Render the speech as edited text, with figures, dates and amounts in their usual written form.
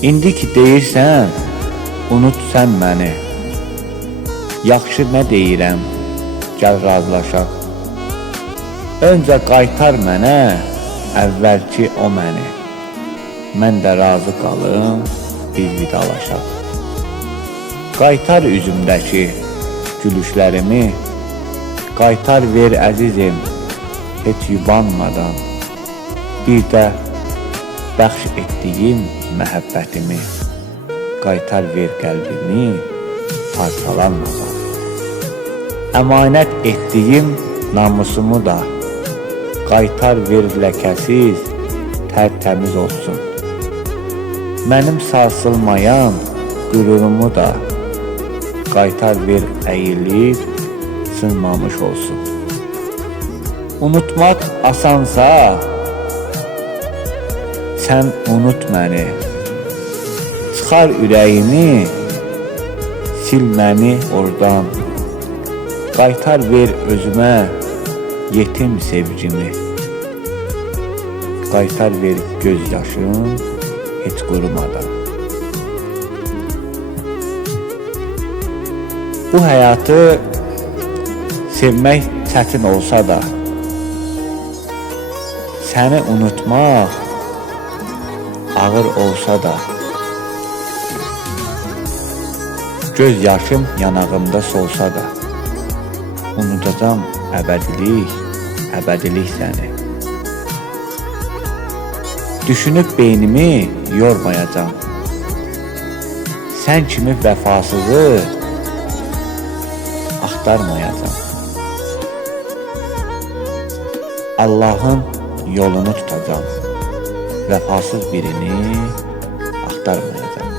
İndi ki deyirsən, unut sən məni. Yaxşı nə deyirəm, gəl razılaşaq. Öncə qaytar mənə, əvvəlki o məni. Mən də razı qalım, biz vidalaşaq. Qaytar üzümdəki gülüşlərimi, qaytar ver əzizim, heç yubanmadan. Bir də bəxş etdiyim məhəbbətimi, qaytar ver qəlbimi, parçalanmadan. Əmanət etdiyim namusumu da, qaytar ver ləkəsiz, tərtəmiz olsun. Mənim sarsılmayan qürurumu da, qaytar ver əyilib, sınmamış olsun. Unutmaq asansa, sən unut məni. Çıxar ürəyimi, sil məni oradan. Qaytar ver özümə yetim sevgimi. Qaytar ver göz yaşım heç qurumadan. Bu həyatı sevmək çətin olsa da, səni unutmaq ağır olsa da, göz yaşım yanağımda solsa da, unutacam əbədilik səni. Düşünüb beynimi yormayacam. Sən kimi vəfasızı axtarmayacam. Allahın yolunu tutacam. Vəfasız birini axtarmayacam.